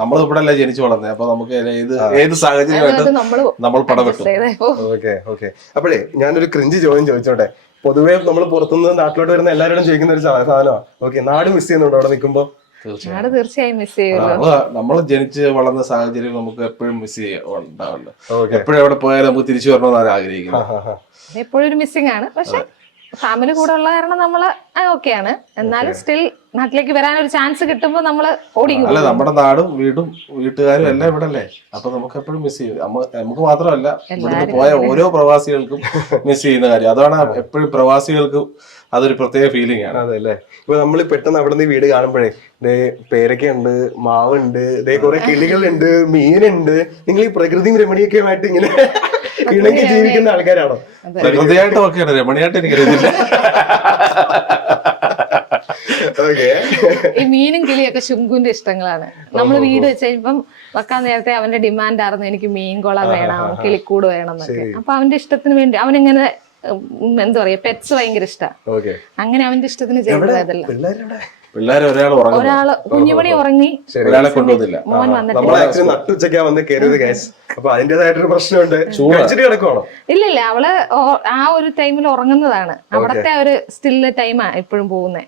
നമ്മൾ ഇവിടെ അല്ലേ ജനിച്ചു വളർന്നത്, അപ്പൊ നമുക്ക് ഏത് സാഹചര്യമായിട്ട് നമ്മൾ പടപെട്ടു. Okay okay. അപ്പോഴേ ഞാനൊരു ക്രിഞ്ച് ചോദ്യം ചോദിച്ചോട്ടെ. പൊതുവേ നമ്മൾ പുറത്തുനിന്ന് നാട്ടിലോട്ട് വരുന്ന എല്ലാവരോടും ചോദിക്കുന്ന ഒരു സാധനമാണ്, ഓക്കെ, നാട് മിസ് ചെയ്യുന്നുണ്ടോ അവിടെ നിൽക്കുമ്പോ? തീർച്ചയായും മിസ് ചെയ്യുമല്ലോ. നമ്മൾ ജനിച്ച് വളർന്ന സാഹചര്യം നമുക്ക് എപ്പോഴും മിസ് ചെയ്യാറുണ്ടാവല്ലോ. എപ്പോഴും എവിടെ പോയാലും നമുക്ക് തിരിച്ചു വരണമെന്നാണ് ആഗ്രഹിക്കുന്നത്. എപ്പോഴും ഒരു മിസ്സിംഗ് ആണ്. പക്ഷെ ഫാമിലി കൂടെ ഉള്ള കാരണം നമ്മള് ഓക്കെയാണ്. എന്നാലും സ്റ്റിൽ നാട്ടിലേക്ക് വരാൻ ഒരു ചാൻസ് കിട്ടുമ്പോൾ നമ്മള് ഓടി. അല്ല, നമ്മുടെ നാടും വീടും വീട്ടുകാരും എല്ലാം ഇവിടെ അല്ലേ, അപ്പൊ നമുക്ക് എപ്പോഴും മിസ് ചെയ്യും. നമുക്ക് മാത്രമല്ല, ഇവിടുന്ന് പോയ ഓരോ പ്രവാസികൾക്കും മിസ് ചെയ്യുന്ന കാര്യം അതാണ്. എപ്പോഴും പ്രവാസികൾക്ക് അതൊരു പ്രത്യേക ഫീലിംഗ് ആണ്. അതെ അല്ലേ. ഇപ്പൊ നമ്മൾ പെട്ടെന്ന് അവിടെ നിന്ന് വീട് കാണുമ്പോഴേ പേരക്കുണ്ട്, മാവുണ്ട്, കുറെ കിളികളുണ്ട്, മീനുണ്ട്. നിങ്ങൾ ഈ പ്രകൃതിയും രമണീയൊക്കെയുമായിട്ട് ഇങ്ങനെ ഇണങ്ങി ജീവിക്കുന്ന ആൾക്കാരാണോ? പ്രകൃതിയായിട്ടും ഒക്കെയാണ്, രമണിയായിട്ട് എനിക്കറിയത്തില്ല. ഈ മീനും കിളിയൊക്കെ ശുങ്കുവിന്റെ ഇഷ്ടങ്ങളാണ്. നമ്മൾ വീട് വെച്ച് കഴിയുമ്പം വെക്കാൻ നേരത്തെ അവന്റെ ഡിമാൻഡ് ആയിരുന്നു, എനിക്ക് മീൻ കുളം വേണം, കിളിക്കൂട് വേണം എന്നൊക്കെ. അപ്പൊ അവന്റെ ഇഷ്ടത്തിന് വേണ്ടി അവനിങ്ങനെ എന്താ പറയാ, പെറ്റ്സ് ഭയങ്കര ഇഷ്ടമാണ്. അങ്ങനെ അവന്റെ ഇഷ്ടത്തിന് ചെയ്തതല്ല. പിള്ളേരെ ഒരാള് കുഞ്ഞുമണി ഉറങ്ങി, ഒരാളെ കൊണ്ടുവന്നില്ല. മോൻ വന്നിട്ട് നട്ടുച്ചയ്ക്കാ വന്ന് കയറിയത് ഗ്യാസ്. അപ്പൊ അതിന്റേതായിട്ടൊരു പ്രശ്നമുണ്ട്. കിടക്കുവാണോ? ഇല്ല, അവള് ആ ഒരു ടൈമിൽ ഉറങ്ങുന്നതാണ്. അവിടത്തെ ഒരു സ്റ്റില്ല് ടൈമാ എപ്പോഴും പോകുന്നത്.